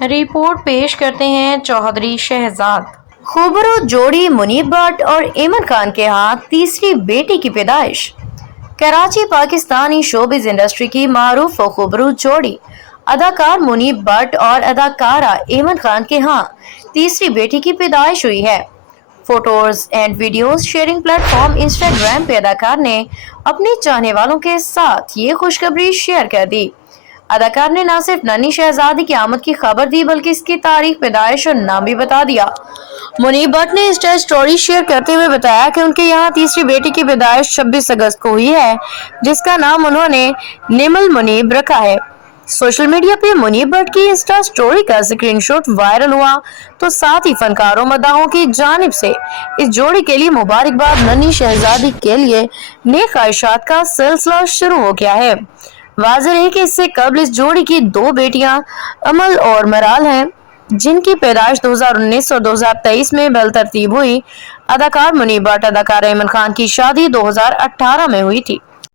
Report पेश करते हैं चौधरी शहजाद। खूबरू जोड़ी मुनीब भट्ट और ऐमन खान के हाथ तीसरी बेटी की पैदाइश। कराची पाकिस्तानी शोबिज इंडस्ट्री की मारूफ व खूबरू जोड़ी अदाकार मुनीब भट्ट और अदाकारा ऐमन खान के यहाँ तीसरी बेटी की पैदाइश हुई है। Photos and videos sharing platform Instagram पे अदाकार ने अपने चाहने वालों के साथ ये खुशखबरी शेयर कर दी। अदाकार ने न सिर्फ नन्ही शहजादी की आमद की खबर दी बल्कि इसकी तारीख पैदाइश और नाम भी बता दिया। मुनीब भट्ट ने इंस्टा स्टोरी शेयर करते हुए बताया कि उनके यहाँ तीसरी बेटी की पैदाइश 26 अगस्त को हुई है, जिसका नाम उन्होंने निमल मुनीब रखा है। सोशल मीडिया पे मुनीब भट्ट की इंस्टा स्टोरी का स्क्रीनशॉट वायरल हुआ तो साथ ही फनकारों मदाहों की जानिब से इस जोड़ी के लिए मुबारकबाद। नन्ही शहजादी के लिए नेक ख्वाहिशात का सिलसिला शुरू हो गया है। वाज़ेह है कि इससे कबल इस जोड़ी की दो बेटियां अमल और मराल हैं, जिनकी पैदाइश 2019 और 2023 में बेलतरतीब हुई। अदाकार मुनीब भट्ट अदाकार ऐमन खान की शादी 2018 में हुई थी।